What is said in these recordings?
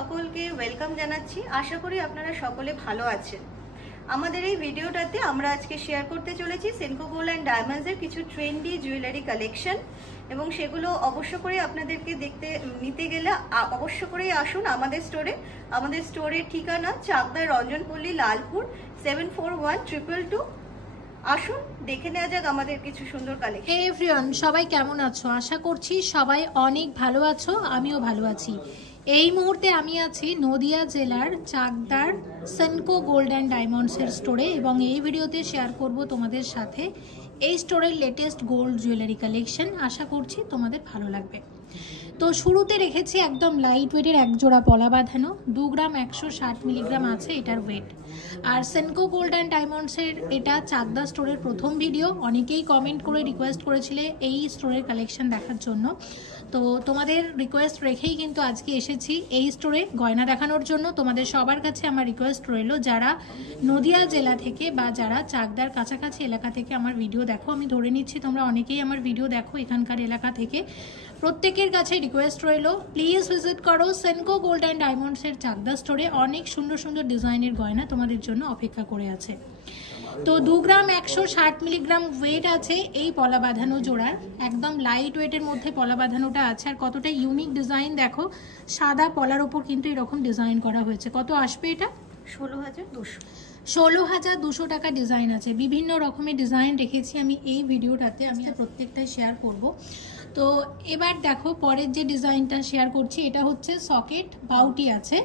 সকলকে ওয়েলকাম জানাচ্ছি। আশা করি আপনারা সকলে ভালো আছেন। আমাদের এই ভিডিওটাতে আমরা আজকে শেয়ার করতে চলেছি সেনকো গোল্ড অ্যান্ড ডায়মন্ডসের কিছু ট্রেন্ডি জুয়েলারি কালেকশন, এবং সেগুলো অবশ্য করে আপনাদেরকে নিতে গেলে অবশ্য করেই আসুন আমাদের স্টোরে। আমাদের স্টোরের ঠিকানা চাকদা রঞ্জনপল্লী, লালপুর 741222। আসুন দেখে নেওয়া যাক আমাদের কিছু সুন্দর কালেকশন। হে এভরিওয়ান, সবাই কেমন আছো? আশা করছি সবাই অনেক ভালো আছো, আমিও ভালো আছি। এই মুহূর্তে আমি আছি নদিয়া জেলার চাকদার সেনকো গোল্ড অ্যান্ড ডায়মন্ডসের স্টোরে, এবং এই ভিডিওতে শেয়ার করব তোমাদের সাথে এই স্টোরের লেটেস্ট গোল্ড জুয়েলারি কালেকশন। আশা করছি তোমাদের ভালো লাগবে। তো শুরুতে রেখেছি একদম লাইট ওয়েটের এক জোড়া পলা বাঁধানো, 2 গ্রাম 160 মিলিগ্রাম আছে এটার ওয়েট। আর সেনকো গোল্ড অ্যান্ড ডায়মন্ডসের এটা চাকদা স্টোরের প্রথম ভিডিও। অনেকেই কমেন্ট করে রিকোয়েস্ট করেছিলে এই স্টোরের কালেকশন দেখার জন্য, তো তোমাদের রিকোয়েস্ট রেখেই কিন্তু আজকে এসেছি এই স্টোরে গয়না দেখানোর জন্য। তোমাদের সবার কাছে আমার রিকোয়েস্ট রইল, যারা নদিয়া জেলা থেকে বা যারা চাকদার কাছাকাছি এলাকা থেকে আমার ভিডিও দেখো, আমি ধরে নিচ্ছি তোমরা অনেকেই আমার ভিডিও দেখো এখানকার এলাকা থেকে, প্রত্যেকের কাছে রিকোয়েস্ট রইল প্লিজ ভিজিট করো সেনকো গোল্ড অ্যান্ড ডায়মন্ডসের চাকদা স্টোরে। অনেক সুন্দর সুন্দর ডিজাইনের গয়না তোমাদের জন্য অপেক্ষা করে আছে। তো 2 গ্রাম 160 মিলিগ্রাম ওয়েট আছে এই পলা বাঁধানো জোড়ার। একদম লাইট ওয়েটের মধ্যে পলা বাঁধানোটা আছে। আর কতটা ইউনিক ডিজাইন দেখো, সাদা পলার ওপর কিন্তু এরকম ডিজাইন করা হয়েছে। কত আসবে এটা? 16,200 টাকা ডিজাইন আছে। বিভিন্ন রকমের ডিজাইন রেখেছি আমি এই ভিডিওটাতে, আমি প্রত্যেকটাই শেয়ার করব। তো এবার দেখো পরের যে ডিজাইনটা শেয়ার করছি, এটা হচ্ছে সকেট বাউটি আছে,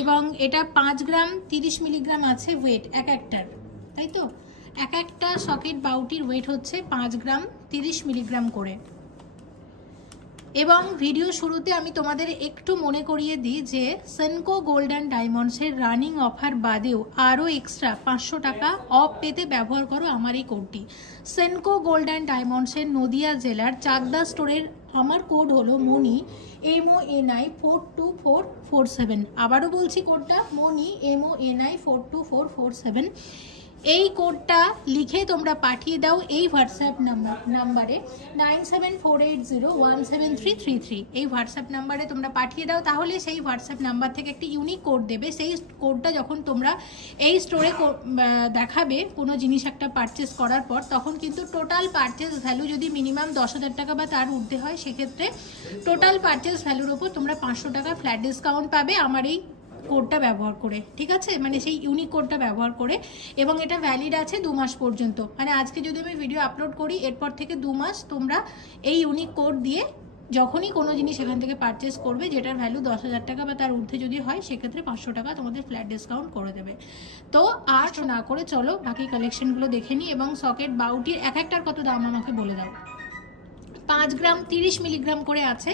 এবং এটা 5 গ্রাম 30 মিলিগ্রাম আছে ওয়েট এক একটার, তাই তো? এক একটা সকেট বাউটির ওয়েট হচ্ছে 5 গ্রাম 30 মিলিগ্রাম করে। এবং ভিডিও শুরুতে আমি তোমাদের একটু মনে করিয়ে দিই যে সেনকো গোল্ড অ্যান্ড ডায়মন্ডসের রানিং অফার বাদেও আরও এক্সট্রা 500 টাকা অফ পেতে ব্যবহার করো আমার এই কোডটি। সেনকো গোল্ড অ্যান্ড ডায়মন্ডসের নদিয়া জেলার চাকদা স্টোরের আমার কোড হলো মনি, MONI 42447। আবারও বলছি কোডটা মনি, MONI 42447। এই কোডটা লিখে তোমরা পাঠিয়ে দাও এই হোয়াটসঅ্যাপ নাম্বারে 9748017333। এই হোয়াটসঅ্যাপ নাম্বারে তোমরা পাঠিয়ে দাও, তাহলে সেই হোয়াটসঅ্যাপ নাম্বার থেকে একটি ইউনিক কোড দেবে। সেই কোডটা যখন তোমরা এই স্টোরে দেখাবে কোনো জিনিস একটা পারচেস করার পর, তখন কিন্তু টোটাল পারচেস ভ্যালু যদি মিনিমাম 10,000 টাকা বা তার ঊর্ধ্বে হয়, সেক্ষেত্রে টোটাল পারচেস ভ্যালুর ওপর তোমরা 500 টাকা ফ্ল্যাট ডিসকাউন্ট পাবে আমার এই কোডটা ব্যবহার করে, ঠিক আছে? মানে সেই ইউনিক কোডটা ব্যবহার করে, এবং এটা ভ্যালিড আছে 2 মাস পর্যন্ত। মানে আজকে যদি আমি ভিডিও আপলোড করি, এরপর থেকে 2 মাস তোমরা এই ইউনিক কোড দিয়ে যখনই কোনো জিনিস এখান থেকে পারচেস করবে যেটার ভ্যালু 10,000 টাকা বা তার ঊর্ধ্বে যদি হয়, সেক্ষেত্রে 500 টাকা তোমাদের ফ্ল্যাট ডিসকাউন্ট করে দেবে। তো আর না করে চলো বাকি কালেকশনগুলো দেখে নিই। এবং সকেট বাউটির এক একটার কত দাম আমাকে বলে দাও। 5 গ্রাম 30 মিলিগ্রাম করে আছে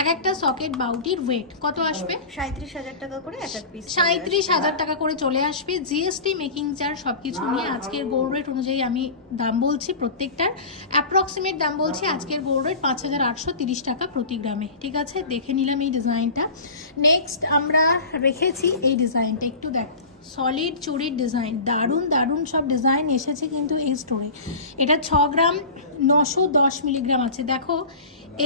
এক একটা সকেট বাউটির ওয়েট। কত আসবে? 37,000 টাকা করে এক এক পিস। 37,000 টাকা করে চলে আসবে। জিএসটি, মেকিং চার্জ সবকিছু নিয়ে আজকের গোল্ড রেট অনুযায়ী আমি দাম বলছি, প্রত্যেকটার অ্যাপ্রক্সিমেট দাম বলছি। আজকের গোল্ড রেট 5,830 টাকা প্রতি গ্রামে, ঠিক আছে? দেখে নিলাম এই ডিজাইনটা। নেক্সট আমরা রেখেছি এই ডিজাইনটা, একটু দেখ, সলিড চুড়ির ডিজাইন। দারুণ দারুণ সব ডিজাইন এসেছে কিন্তু এই স্টোরে। এটা 6 গ্রাম 910 মিলিগ্রাম আছে। দেখো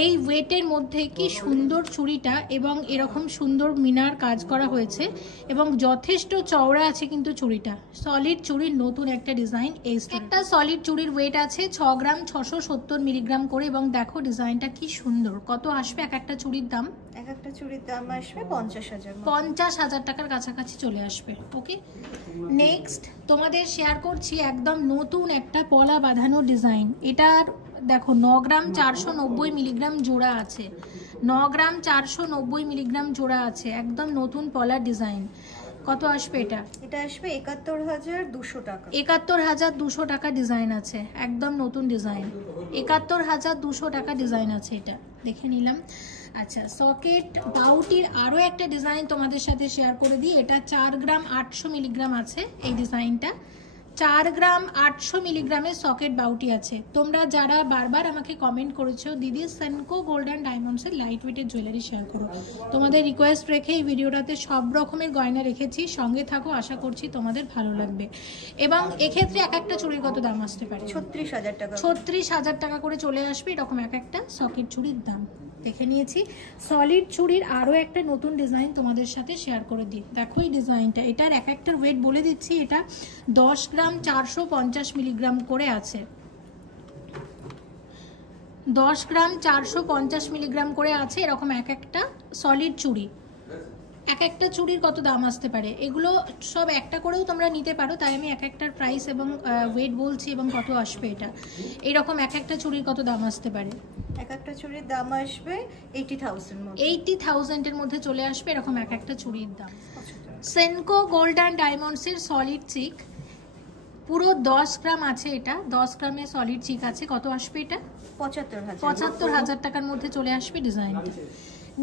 এই ওয়েটের মধ্যে কি সুন্দর চুড়িটা, এবং এরকম সুন্দর মিনার কাজ করা হয়েছে, এবং যথেষ্ট চওড়া আছে কিন্তু চুড়িটা। সলিড চুড়ির নতুন একটা ডিজাইন এই স্টোরে। একটা সলিড চুড়ির ওয়েট আছে 6 গ্রাম 670 মিলিগ্রাম করে, এবং দেখো ডিজাইনটা কি সুন্দর। কত আসবে এক একটা চুড়ির দাম? এক একটা চুড়ির দাম আসবে 50,000। 50,000 টাকার কাছাকাছি চলে আসবে। ওকে, নেক্সট তোমাদের শেয়ার করছি একদম নতুন একটা পলা বাঁধানো ডিজাইন। এটার দেখো 9 গ্রাম 490 মিলিগ্রাম জোড়া আছে। 9 গ্রাম 490 মিলিগ্রাম জোড়া আছে, একদম নতুন পলার ডিজাইন। কত আসবে এটা? এটা আসবে 71,200 টাকা। 71,200 টাকা ডিজাইন আছে, একদম নতুন ডিজাইন। 71,200 টাকা ডিজাইন আছে, এটা দেখে নিলাম। আচ্ছা, সকেট বাউটির আরও একটা ডিজাইন তোমাদের সাথে শেয়ার করে দিই। এটা 4 গ্রাম 800 মিলিগ্রাম আছে এই ডিজাইনটা। 4 গ্রাম 800 মিলিগ্রামের সকেট বাউটি আছে। তোমরা যারা বারবার আমাকে কমেন্ট করেছো দিদি সেনকো গোল্ড অ্যান্ড ডায়মন্ডসের লাইট ওয়েটের জুয়েলারি শেয়ার করো, তোমাদের রিকোয়েস্ট রেখে এই ভিডিওটাতে সব রকমের গয়না রেখেছি। সঙ্গে থাকো, আশা করছি তোমাদের ভালো লাগবে। এবং এক্ষেত্রে এক একটা চুড়ির কত দাম আসতে পারে? 36,000 টাকা। 36,000 টাকা করে চলে আসবে এরকম এক একটা সকেট চুড়ির দাম। দেখে নিয়েছি। সলিড চুড়ির আরও একটা নতুন ডিজাইন তোমাদের সাথে শেয়ার করে দিই। দেখো এই ডিজাইনটা, এটার এক একটার ওয়েট বলে দিচ্ছি। এটা 10 গ্রাম 450 মিলিগ্রাম করে আছে। 10 গ্রাম 450 মিলিগ্রাম করে আছে এরকম এক একটা সলিড চুড়ি। এক একটা চুড়ির কত দাম আসতে পারে, এগুলো সব একটা করেও তোমরা নিতে পারো, তাই আমি এক একটার প্রাইস এবং ওয়েট বলছি এবং কত আসবে। এটা এইরকম এক একটা চুড়ির কত দাম আসতে পারে? এক একটা চুড়ির দাম আসবে 80,000 মধ্যে। 80,000 এর মধ্যে চলে আসবে এরকম এক একটা চুড়ির দাম। সেনকো গোল্ড অ্যান্ড ডায়মন্ডসের সলিড চিক পুরো 10 গ্রাম আছে। এটা 10 গ্রামের সলিড চিক আছে। কত আসবে এটা? 75,000 টাকার মধ্যে চলে আসবে ডিজাইনটা।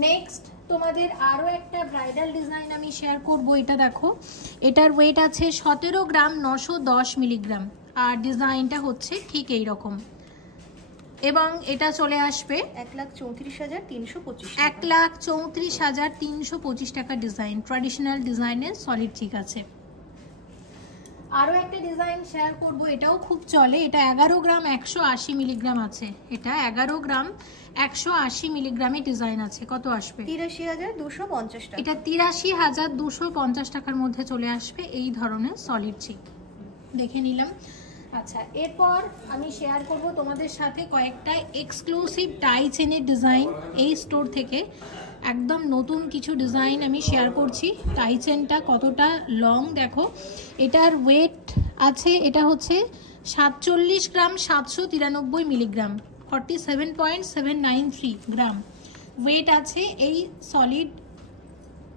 নেক্সট তোমাদের আরও একটা ব্রাইডাল ডিজাইন আমি শেয়ার করব। এটা দেখো, এটার ওয়েট আছে 17 গ্রাম 910 মিলিগ্রাম, আর ডিজাইনটা হচ্ছে ঠিক এই রকম, এবং এটা চলে আসবে 1,34,325। 1,34,325 টাকা ডিজাইন। ট্র্যাডিশনাল ডিজাইনের সলিড চিক আছে। আরও একটা ডিজাইন শেয়ার করব, এটাও খুব চলে। এটা 11 গ্রাম 180 মিলিগ্রাম আছে। এটা 11 গ্রাম 180 মিলিগ্রামের ডিজাইন আছে। কত আসবে? 83,250 টাকা। এটা 83,250 টাকার মধ্যে চলে আসবে এই ধরনের সলিড চিক। দেখে নিলাম। আচ্ছা, এরপর আমি শেয়ার করব তোমাদের সাথে কয়েকটা এক্সক্লুসিভ টাই চেনের ডিজাইন। এই স্টোর থেকে একদম নতুন কিছু ডিজাইন আমি শেয়ার করছি। টাই চেনটা কতটা লং দেখো। এটার ওয়েট আছে, এটা হচ্ছে 47 গ্রাম 793 মিলিগ্রাম, 47.793 গ্রাম ওয়েট আছে এই সলিড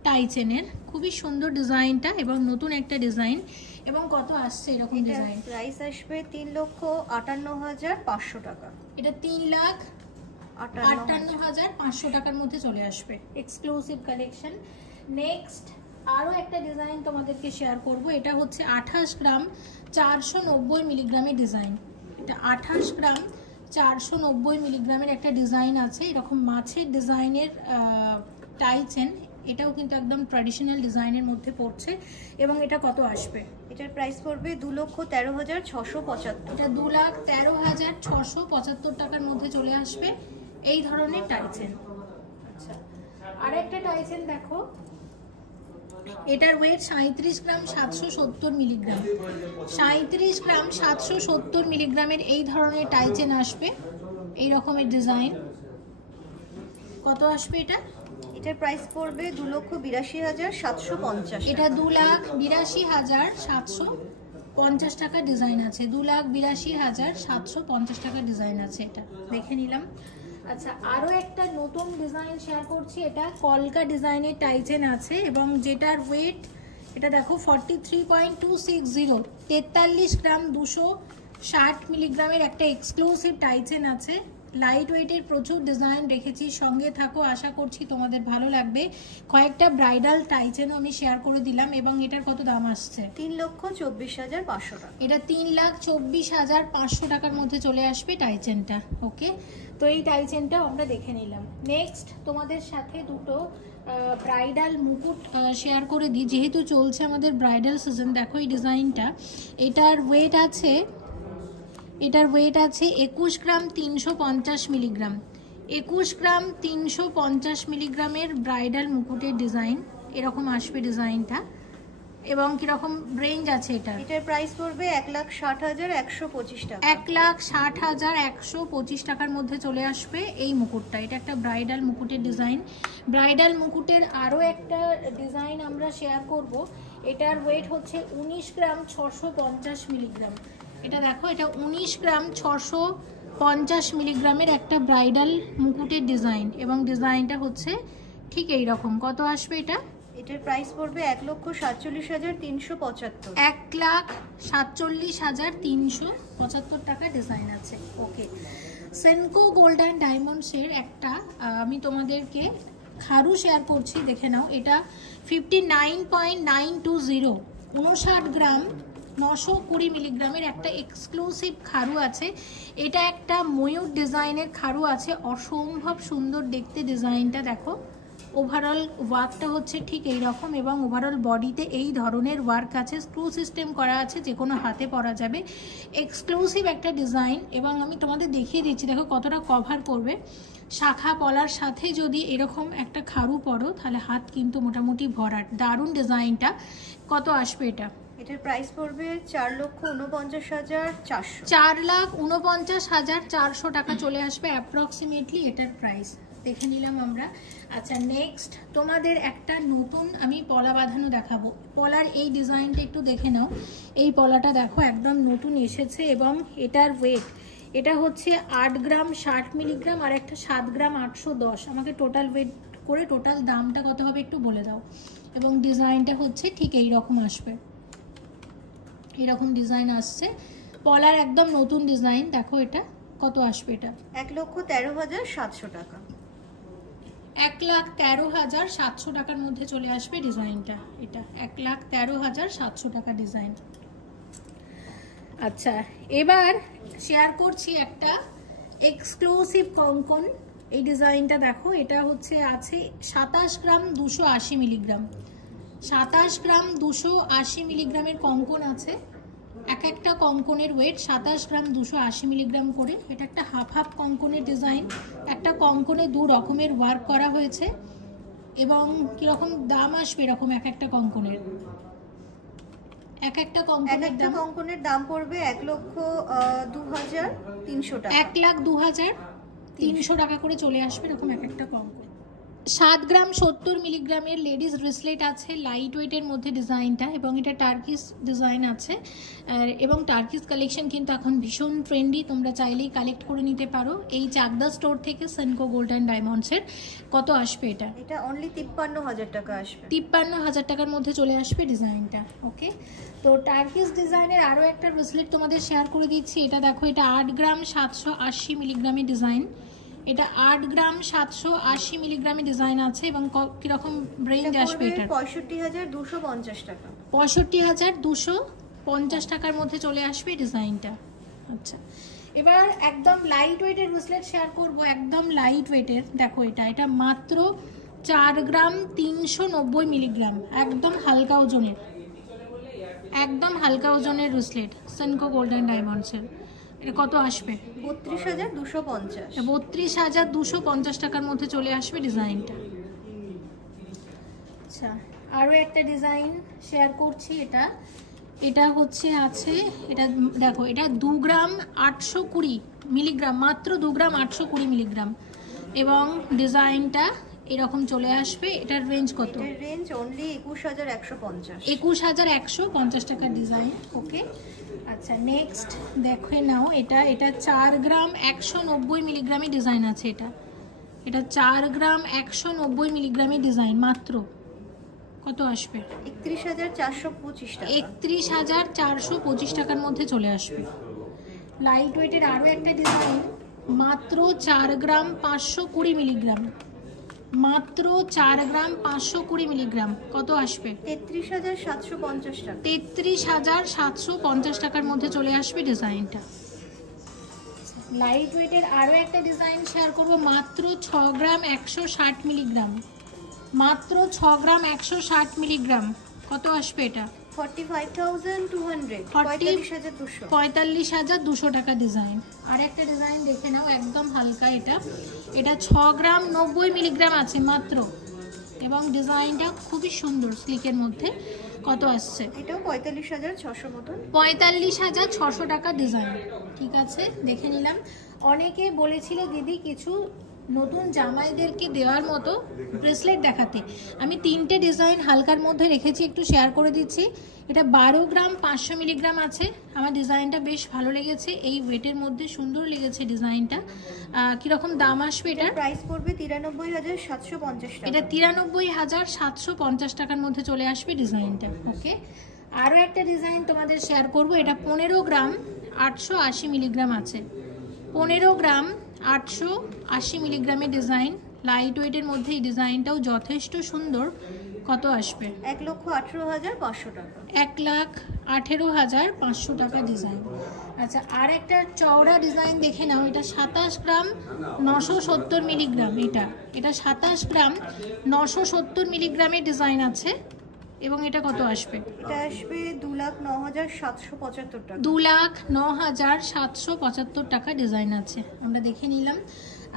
টাই চেনের। খুবই সুন্দর ডিজাইনটা এবং নতুন একটা ডিজাইন। এবং কত আসছে এরকম ডিজাইন? প্রাইস আসবে 3,58,500 টাকা। এটা 3,58,500 টাকার মধ্যে চলে আসবে। Exclusive collection. নেক্সট আরও একটা ডিজাইন তোমাদেরকে শেয়ার করব। এটা হচ্ছে 28 গ্রাম 490 মিলিগ্রামের ডিজাইন। এটা 28 গ্রাম 490 মিলিগ্রামের একটা ডিজাইন আছে। এরকম মাছের ডিজাইনের টাই চেন। এটাও কিন্তু একদম ট্র্যাডিশনাল ডিজাইনের মধ্যে পড়ছে। এবং এটা কত আসবে? এটার প্রাইস পড়বে 2,13,675। এটা 2,13,675 টাকার মধ্যে চলে আসবে এই ধরনের টাই চেন। আচ্ছা, আর একটা টাই চেন দেখো, এটার ওয়েট 37 গ্রাম 770 মিলিগ্রাম। 37 গ্রাম 770 মিলিগ্রামের এই ধরনের টাই চেন আসবে এই রকমের ডিজাইন। কত আসবে এটা? এটার প্রাইস পড়বে 2,82,750। এটা 2,82,750 টাকা ডিজাইন আছে। 2,82,750 টাকা ডিজাইন আছে। এটা দেখে নিলাম। আচ্ছা, আরও একটা নতুন ডিজাইন শেয়ার করছি। এটা কলকা ডিজাইনের টাই চেন আছে এবং যেটার ওয়েট এটা দেখো 43.260, 43 গ্রাম 260 মিলিগ্রামের একটা এক্সক্লুসিভ টাই চেন আছে। লাইট ওয়েটের প্রচুর ডিজাইন রেখেছি, সঙ্গে থাকো, আশা করছি তোমাদের ভালো লাগবে। কয়েকটা ব্রাইডাল টাই চেনও আমি শেয়ার করে দিলাম। এবং এটার কত দাম আসছে? 3,24,500 টাকা। এটা 3,24,500 টাকার মধ্যে চলে আসবে টাই চেনটা। ওকে, তো এই টাই চেনটাও আমরা দেখে নিলাম। নেক্সট তোমাদের সাথে দুটো ব্রাইডাল মুকুট শেয়ার করে দিই, যেহেতু চলছে আমাদের ব্রাইডাল সিজন। দেখো এই ডিজাইনটা, এটার ওয়েট আছে 21 গ্রাম 350 মিলিগ্রাম। 21 গ্রাম 350 মিলিগ্রামের ব্রাইডাল মুকুটের ডিজাইন এরকম আসবে ডিজাইনটা। এবং কিরকম রেঞ্জ আছে এটার প্রাইস পড়বে 1,60,125 টাকা। 1,60,125 টাকার মধ্যে চলে আসবে এই মুকুটটা। এটা একটা ব্রাইডাল মুকুটের ডিজাইন। ব্রাইডাল মুকুটের আরও একটা ডিজাইন আমরা শেয়ার করব। এটার ওয়েট হচ্ছে 19 গ্রাম 650 মিলিগ্রাম। এটা দেখো, এটা 19 গ্রাম 650 মিলিগ্রামের একটা ব্রাইডাল মুকুটের ডিজাইন এবং ডিজাইনটা হচ্ছে ঠিক এই রকম। কত আসবে এটা? এটার প্রাইস পড়বে 1,47,375। 1,47,375 টাকা ডিজাইন আছে। ওকে, সেনকো গোল্ড অ্যান্ড ডায়মন্ডসের একটা আমি তোমাদেরকে খারু শেয়ার করছি, দেখে নাও। এটা 59.920, 59 গ্রাম 920 মিলিগ্রামের একটা এক্সক্লুসিভ খারু আছে। এটা একটা ময়ূর ডিজাইনের খারু আছে, অসম্ভব সুন্দর দেখতে ডিজাইনটা। দেখো ওভারঅল ওয়ার্কটা হচ্ছে ঠিক এই রকম, এবং ওভারঅল বডিতে এই ধরনের ওয়ার্ক আছে, স্ক্রু সিস্টেম করা আছে, যে কোনো হাতে পরা যাবে। এক্সক্লুসিভ একটা ডিজাইন, এবং আমি তোমাদের দেখিয়ে দিচ্ছি দেখো কতটা কভার করবে। শাখা পলার সাথে যদি এরকম একটা খাড়ু পরো তাহলে হাত কিন্তু মোটামুটি ভরাট। দারুণ ডিজাইনটা। কত আসবে এটা? এটার প্রাইস পড়বে 4,49,400। 4,49,400 টাকা চলে আসবে অ্যাপ্রক্সিমেটলি এটার প্রাইস। দেখে নিলাম আমরা। আচ্ছা, নেক্সট তোমাদের একটা নতুন আমি পলা বাঁধানো দেখাবো। পলার এই ডিজাইনটা একটু দেখে নাও। এই পলাটা দেখো একদম নতুন এসেছে, এবং এটার ওয়েট এটা হচ্ছে 8 গ্রাম 60 মিলিগ্রাম, আর একটা 7 গ্রাম 810। আমাকে টোটাল ওয়েট করে টোটাল দামটা কত হবে একটু বলে দাও। এবং ডিজাইনটা হচ্ছে ঠিক এই রকম আসবে, এরকম ডিজাইন আসছে। পলার একদম নতুন ডিজাইন। দেখো এটা কত আসবে? এটা 1,13,700 টাকা। 1,13,700 টাকার মধ্যে চলে আসবে ডিজাইনটা। এটা 1,13,700 টাকা ডিজাইন। আচ্ছা, এবার শেয়ার করছি একটা এক্সক্লুসিভ কঙ্কন। এই ডিজাইনটা দেখো, এটা হচ্ছে আছে 27 গ্রাম 280 মিলিগ্রাম। 27 গ্রাম 280 মিলিগ্রামের কঙ্কন আছে। এক একটা কঙ্কনের ওয়েট 27 গ্রাম 280 মিলিগ্রাম করে। এটা একটা হাফ হাফ কঙ্কনের ডিজাইন। একটা কঙ্কনে 2 রকমের ওয়ার্ক করা হয়েছে, এবং কিরকম দাম আসবে এরকম এক একটা কঙ্কনের? এক একটা কঙ্কনের দাম পড়বে 1,02,300 টাকা। 1,02,300 টাকা করে চলে আসবে এরকম এক একটা কঙ্কন। 7 গ্রাম 70 মিলিগ্রামের লেডিস ব্রেসলেট আছে, লাইট ওয়েটের মধ্যে ডিজাইনটা, এবং এটা টার্কিশ ডিজাইন আছে। এবং টার্কিশ কালেকশন কিন্তু এখন ভীষণ ট্রেন্ডি, তোমরা চাইলেই কালেক্ট করে নিতে পারো এই চাকদা স্টোর থেকে, সেনকো গোল্ড অ্যান্ড ডায়মন্ডসের। কত আসবে এটা? এটা অনলি 53,000 টাকা আসবে। 53,000 টাকার মধ্যে চলে আসবে ডিজাইনটা। ওকে, তো টার্কিশ ডিজাইনের আরও একটা ব্রেসলেট তোমাদের শেয়ার করে দিচ্ছি। এটা দেখো, এটা 8 গ্রাম 780 মিলিগ্রামের ডিজাইন। এটা 8 গ্রাম 780 মিলিগ্রামের ডিজাইন আছে, এবং কিরকম রেঞ্জ আসবে এটা? 65,250 টাকা। 65,250 টাকার মধ্যে চলে আসবে ডিজাইনটা। আচ্ছা, এবার একদম লাইট ওয়েটের ব্রেসলেট শেয়ার করব, একদম লাইট ওয়েটের। দেখো এটা মাত্র 4 গ্রাম 390 মিলিগ্রাম, একদম হালকা ওজনের, একদম হালকা ওজনের ব্রেসলেট, সেনকো গোল্ড অ্যান্ড ডায়মন্ডসের। এটা কত আসবে? 32,250। 32,250 টাকার মধ্যে চলে আসবে ডিজাইনটা। আচ্ছা, আরও একটা ডিজাইন শেয়ার করছি। এটা হচ্ছে আছে, এটা দেখো, এটা 2 গ্রাম 820 মিলিগ্রাম, মাত্র 2 গ্রাম 820 মিলিগ্রাম, এবং ডিজাইনটা এরকম চলে আসবে। এটার রেঞ্জ কত? Range only 21,150। 21,150 টাকার ডিজাইন। ওকে, আচ্ছা, নেক্সট দেখে নাও। এটা 4 গ্রাম 190 মিলিগ্রামের ডিজাইন আছে। এটা 4 গ্রাম 190 মিলিগ্রামের ডিজাইন। মাত্র কত আসবে? 31,425 টাকা। 31,425 টাকার মধ্যে চলে আসবে। লাইট ওয়েটের আরও একটা ডিজাইন, মাত্র 4 গ্রাম 520 মিলিগ্রাম, মাত্র 4 গ্রাম 520 মিলিগ্রাম। কত আসবে? 33,750 টাকা। 33,750 টাকার মধ্যে চলে আসবে ডিজাইনটা। লাইট ওয়েটের আরও একটা ডিজাইন শেয়ার করব, মাত্র 6 গ্রাম 160 মিলিগ্রাম, মাত্র 6 গ্রাম 160 মিলিগ্রাম। কত আসবে এটা? 45,200। 45,200 টাকা ডিজাইন। আর একটা ডিজাইন দেখে নাও, একদম হালকা। এটা 6 গ্রাম 90 মিলিগ্রাম আছে মাত্র, এবং ডিজাইনটা খুবই সুন্দর, স্লিকের মধ্যে। কত আসছে? এটাও 45,600 মতন। 45,600 টাকা ডিজাইন। ঠিক আছে, দেখে নিলাম। অনেকে বলেছিলে দিদি কিছু নতুন জামাইদেরকে দেওয়ার মতো ব্রেসলেট দেখাতে। আমি 3টে ডিজাইন হালকার মধ্যে রেখেছি, একটু শেয়ার করে দিচ্ছি। এটা 12 গ্রাম 500 মিলিগ্রাম আছে। আমার ডিজাইনটা বেশ ভালো লেগেছে, এই ওয়েটের মধ্যে সুন্দর লেগেছে ডিজাইনটা। কিরকম দাম আসবে? এটা প্রাইস পড়বে 93,750 টাকা। এটা 93,750 টাকার মধ্যে চলে আসবে ডিজাইনটা। ওকে, আরও একটা ডিজাইন তোমাদের শেয়ার করব। এটা 15 গ্রাম 880 মিলিগ্রাম আছে। 15 গ্রাম 880 মিলিগ্রামের ডিজাইন, লাইট ওয়েটের মধ্যে। এই ডিজাইনটাও যথেষ্ট সুন্দর, কত আসবে? 1,18,500 টাকা। 1,18,500 টাকা ডিজাইন। আচ্ছা, আর একটা চওড়া ডিজাইন দেখে নাও। এটা 27 গ্রাম 970 মিলিগ্রাম। এটা 27 গ্রাম 970 মিলিগ্রামের ডিজাইন আছে এবং এটা কত আসবে? এটা আসবে 2,09,775 টাকা। 2,09,775 টাকা ডিজাইন আছে, আমরা দেখে নিলাম।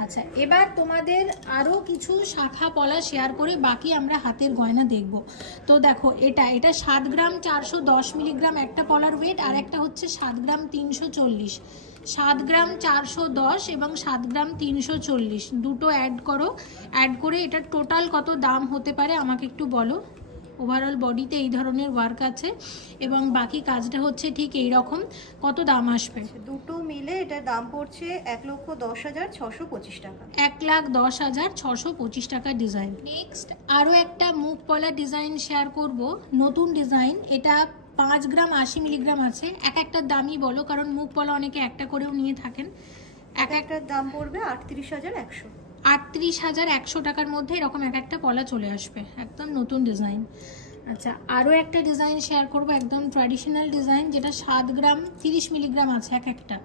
আচ্ছা, এবার তোমাদের আরও কিছু শাখা পলা শেয়ার করে বাকি আমরা হাতের গয়না দেখব। তো দেখো, এটা 7 গ্রাম 410 মিলিগ্রাম একটা পলার ওয়েট, আর একটা হচ্ছে 7 গ্রাম 340। 7 গ্রাম 410 এবং 7 গ্রাম 340 দুটো অ্যাড করো। অ্যাড করে এটার টোটাল কত দাম হতে পারে আমাকে একটু বলো। ওভারঅল বডিতে এই ধরনের ওয়ার্ক আছে এবং বাকি কাজটা হচ্ছে ঠিক এই রকম। কত দাম আসবে? দুটো মিলে এটার দাম পড়ছে 1,10,625 টাকা। 1,10,625 টাকা ডিজাইন। নেক্সট আরও একটা মুখ পলা ডিজাইন শেয়ার করব, নতুন ডিজাইন। এটা 5 গ্রাম 80 মিলিগ্রাম আছে। একটার দামই বলো, কারণ মুখ পলা অনেকে একটা করেও নিয়ে থাকেন। একটার দাম পড়বে 38,100। 38,100 টাকার মধ্যে এরকম একটা পলা চলে আসবে, একদম নতুন ডিজাইন। আচ্ছা, আরও একটা ডিজাইন শেয়ার করব, একদম ট্র্যাডিশনাল ডিজাইন, যেটা 7 গ্রাম 30 মিলিগ্রাম আছে একটা।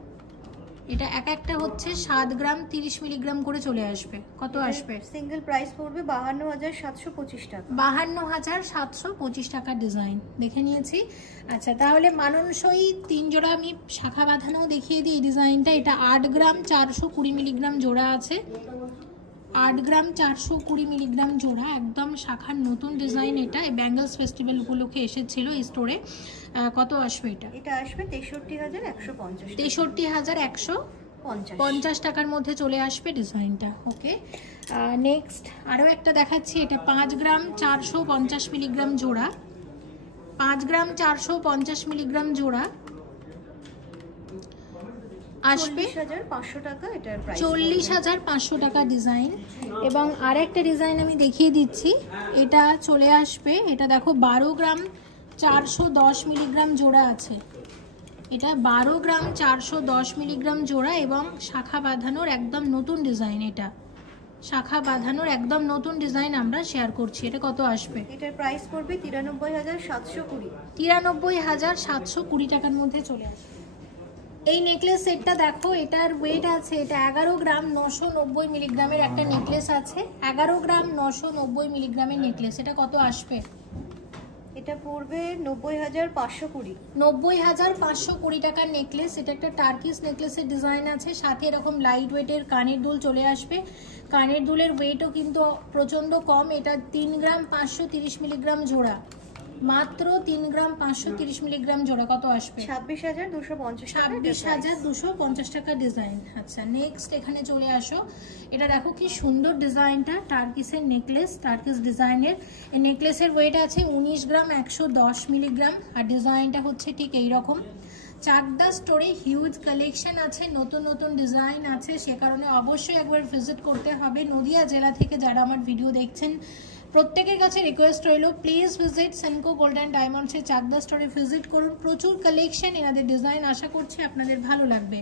এটা একটা হচ্ছে 7 গ্রাম 30 মিলিগ্রাম করে চলে আসবে। কত আসবে? সিঙ্গেল প্রাইস পড়বে 52,725 টাকা। 52,725 টাকার ডিজাইন দেখে নিয়েছি। আচ্ছা, তাহলে মানানসই 3 জোড়া আমি শাখা বাঁধানো দেখিয়ে দিই। এই ডিজাইনটা, এটা 8 গ্রাম 420 মিলিগ্রাম জোড়া আছে। 8 গ্রাম 420 মিলিগ্রাম জোড়া, একদম শাখার নতুন ডিজাইন। এটা ব্যাঙ্গলস ফেস্টিভ্যাল উপলক্ষে এসেছিল এই স্টোরে। কত আসবে এটা? এটা আসবে 63,150। 63,150 টাকার মধ্যে চলে আসবে ডিজাইনটা। ওকে, নেক্সট আরও একটা দেখাচ্ছি। এটা 5 গ্রাম 450 মিলিগ্রাম জোড়া। 5 গ্রাম 450 মিলিগ্রাম জোড়া আসবে 40,500 টাকা। এটার প্রাইস 40,500 টাকা ডিজাইন। এবং আর একটা ডিজাইন আমি দেখিয়ে দিচ্ছি, এটা চলে আসবে। এটা দেখো 12 গ্রাম 410 মিলিগ্রাম জোড়া আছে। এটা 12 গ্রাম 410 মিলিগ্রাম জোড়া এবং শাখা বাঁধানোর একদম নতুন ডিজাইন। এটা শাখা বাঁধানোর একদম নতুন ডিজাইন আমরা শেয়ার করছি। এটা কত আসবে? এটার প্রাইস পড়বে 93,720। 93,720 টাকার মধ্যে চলে আসবে। এই নেকলেস সেটটা দেখো, এটার ওয়েট আছে, এটা 11 গ্রাম 990 মিলিগ্রামের একটা নেকলেস আছে। 11 গ্রাম 990 মিলিগ্রামের নেকলেস। এটা কত আসবে? এটা পড়বে 90,520। 90,520 টাকার নেকলেস। এটা একটা টার্কিশ নেকলেসের ডিজাইন আছে, সাথে এরকম লাইট ওয়েটের কানের দুল চলে আসবে। কানের দুলের ওয়েটও কিন্তু প্রচণ্ড কম। এটা 3 গ্রাম 530 মিলিগ্রাম জোড়া, মাত্র 3 গ্রাম 530 মিলিগ্রাম জোড়া। কত আসবে? 26,250। 26,250 টাকা ডিজাইন। আচ্ছা, নেক্সট এখানে চলে আসো। এটা দেখো কি সুন্দর ডিজাইনটা, টার্কিসের নেকলেস, টার্কিস ডিজাইনের। এই নেকলেসের ওয়েট আছে 19 গ্রাম 110 মিলিগ্রাম আর ডিজাইনটা হচ্ছে ঠিক এইরকম। চাকদা স্টোরে হিউজ কালেকশন আছে, নতুন নতুন ডিজাইন আছে, সে কারণে অবশ্যই একবার ভিজিট করতে হবে। নদিয়া জেলা থেকে যারা আমার ভিডিও দেখছেন প্রত্যেকের কাছে রিকোয়েস্ট রইল, প্লিজ ভিজিট সেনকো গোল্ডেন ডায়মন্ডসের চাকদা স্টোরে ভিজিট করুন। প্রচুর কালেকশন, এনাদের ডিজাইন আশা করছি আপনাদের ভালো লাগবে।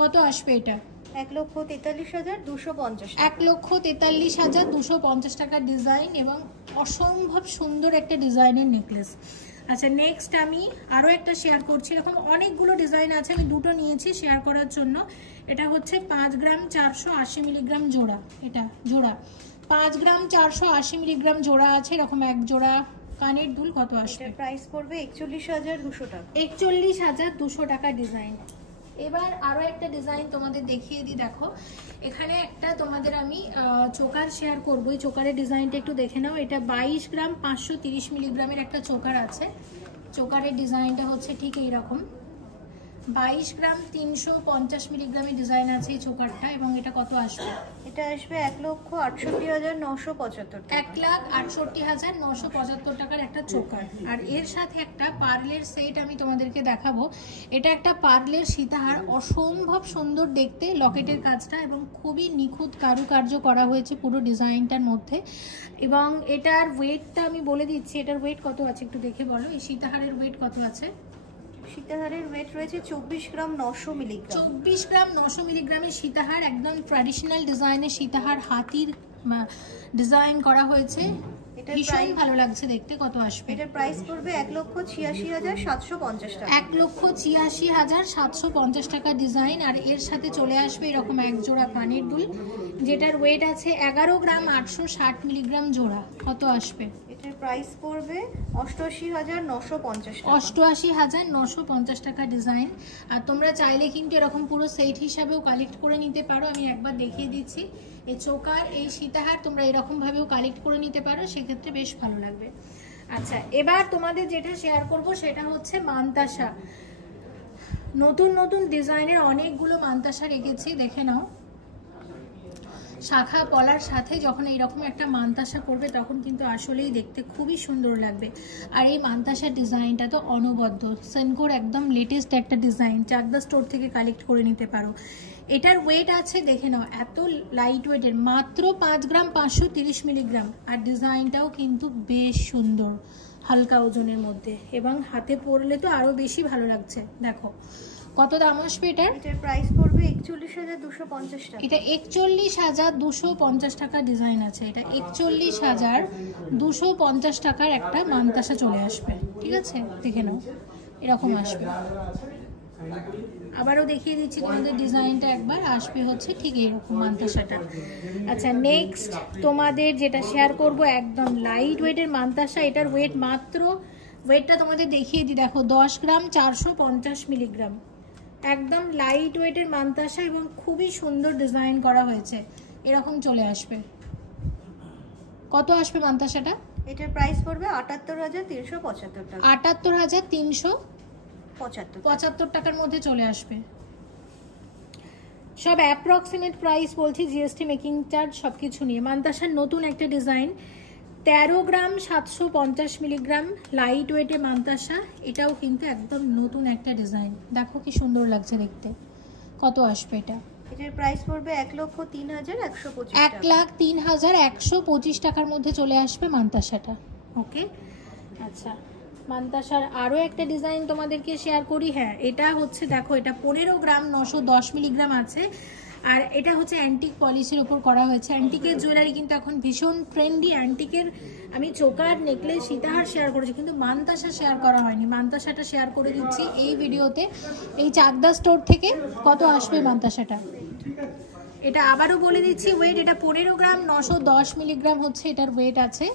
কত আসবে এটা? 1,43,250। 1,43,250 টাকার ডিজাইন এবং অসম্ভব সুন্দর একটা ডিজাইনের নেকলেস। আচ্ছা, নেক্সট আমি আরও একটা শেয়ার করছি। এরকম অনেকগুলো ডিজাইন আছে, আমি দুটো নিয়েছি শেয়ার করার জন্য। এটা হচ্ছে 5 গ্রাম 480 মিলিগ্রাম জোড়া। এটা জোড়া 5 গ্রাম 480 মিলিগ্রাম জোড়া আছে। এরকম এক জোড়া কানের দুল। কত আসবে? প্রাইস পড়বে 41,200 টাকা। 41,200 টাকা ডিজাইন। এবার আরও একটা ডিজাইন তোমাদের দেখিয়ে দিই। দেখো, এখানে একটা তোমাদের আমি চোকার শেয়ার করবো। এই চোকারের ডিজাইনটা একটু দেখে নাও। এটা 22 গ্রাম 530 মিলিগ্রামের একটা চোকার আছে। চোকারের ডিজাইনটা হচ্ছে ঠিক এইরকম। 22 গ্রাম 350 মিলিগ্রামের ডিজাইন আছে এই চোকারটা। এবং এটা কত আসবে? এটা আসবে 1,68,975 টাকা। 1,68,975 টাকার একটা চোকার। আর এর সাথে একটা পার্লের সেট আমি তোমাদেরকে দেখাবো। এটা একটা পার্লের সীতাহার, অসম্ভব সুন্দর দেখতে লকেটের কাজটা এবং খুবই নিখুঁত কারুকার্য করা হয়েছে পুরো ডিজাইনটার মধ্যে। এবং এটার ওয়েটটা আমি বলে দিচ্ছি, এটার ওয়েট কত আছে একটু দেখে বলো। এই সীতাহারের ওয়েট কত আছে? সীতাহারের ওয়েট রয়েছে 24 গ্রাম 900 মিলিগ্রাম। 24 গ্রাম 900 মিলিগ্রামের সীতাহার, একদম ট্র্যাডিশনাল ডিজাইনের সীতাহার, হাতির ডিজাইন করা হয়েছে। ভীষণ ভালো লাগছে দেখতে। কত আসবে? এটার প্রাইস পড়বে 1,86,750 টাকা। 1,86,750 টাকা ডিজাইন। আর এর সাথে চলে আসবে এরকম এক জোড়া কানের দুল, যেটার ওয়েট আছে 11 গ্রাম 860 মিলিগ্রাম জোড়া। কত আসবে? এটার প্রাইস পড়বে 88,950 টাকা। 88,950 টাকা ডিজাইন। আর তোমরা চাইলে কিন্তু এরকম পুরো সেট হিসাবেও কালেক্ট করে নিতে পারো। আমি একবার দেখিয়ে দিচ্ছি, এই চোকার এই সীতাহার তোমরা এরকম ভাবেও কালেক্ট করে নিতে পারো, সেক্ষেত্রে বেশ ভালো লাগবে। আচ্ছা, এবার তোমাদের যেটা শেয়ার করব সেটা হচ্ছে মানতাসা। নতুন নতুন ডিজাইনের অনেকগুলো মানতাসা রেখেছি, দেখে নাও। শাখা পলার সাথে যখন এইরকম একটা মানতাসা করবে তখন কিন্তু আসলেই দেখতে খুবই সুন্দর লাগবে। আর এই মানতাসার ডিজাইনটা তো অনবদ্য, সেনকোর একদম লেটেস্ট একটা ডিজাইন, চাকদা স্টোর থেকে কালেক্ট করে নিতে পারো। এটার ওয়েট আছে দেখে নাও, এত লাইট ওয়েটের, মাত্র 5 গ্রাম 530 মিলিগ্রাম। আর ডিজাইনটাও কিন্তু বেশ সুন্দর, হালকা ওজনের মধ্যে, এবং হাতে পরলে তো আরও বেশি ভালো লাগছে। দেখো কত দাম আসবে এটার? এটার প্রাইস পড়বে 41,250 টাকা। এটা 41,250 টাকা ডিজাইন আছে। এটা 41,250 টাকার একটা মানতাসা চলে আসবে, ঠিক আছে? দেখে নাও এরকম আসবে। আবারও দেখিয়ে দিচ্ছি তোমাদের ডিজাইনটা একবার, আসবে হচ্ছে ঠিক এইরকম মানতাসাটা। আচ্ছা, নেক্সট তোমাদের যেটা শেয়ার করব একদম লাইট ওয়েটের মানতাসা। এটার ওয়েট মাত্র, ওয়েটটা তোমাদের দেখিয়ে দিই, দেখো 10 গ্রাম 450 মিলিগ্রাম। একদম লাইট ওয়েটের মানতাসা এবং খুবই সুন্দর ডিজাইন করা হয়েছে, এরকম চলে আসবে। কত আসবে মানতাসাটা? এটার প্রাইস পড়বে 78,375 টাকা। 78,375 টাকার মধ্যে চলে আসবে। সব অ্যাপ্রক্সিমেট প্রাইস বলছি, জিএসটি মেকিং চার্জ সব কিছু নিয়ে। মানতাসার নতুন একটা ডিজাইন, 13 গ্রাম 750 মিলিগ্রাম লাইট ওয়েটে মানতাসা। এটাও কিন্তু একদম নতুন একটা ডিজাইন, দেখো কি সুন্দর লাগছে দেখতে। কত আসবে এটা? এটার প্রাইস পড়বে 1,03,125 টাকা। 1,03,125 টাকার মধ্যে চলে আসবে মানতাসাটা। ওকে, আচ্ছা, মানতাসার আরও একটা ডিজাইন তোমাদেরকে শেয়ার করি। হ্যাঁ, এটা হচ্ছে দেখো, এটা 15 গ্রাম 910 মিলিগ্রাম আছে। আর এটা হচ্ছে অ্যান্টিক পলিশের ওপর করা হয়েছে। অ্যান্টিকের জুয়েলারি কিন্তু এখন ভীষণ ট্রেন্ডি। অ্যান্টিকের আমি চোকার, নেকলেস, সীতাহার শেয়ার করেছি, কিন্তু মানতাসা শেয়ার করা হয়নি। মানতাসাটা শেয়ার করে দিচ্ছি এই ভিডিওতে, এই চাকদা স্টোর থেকে। কত আসবে মানতাসাটা? এটা আবারও বলে দিচ্ছি, ওয়েট এটা 15 গ্রাম 910 মিলিগ্রাম হচ্ছে এটার ওয়েট আছে।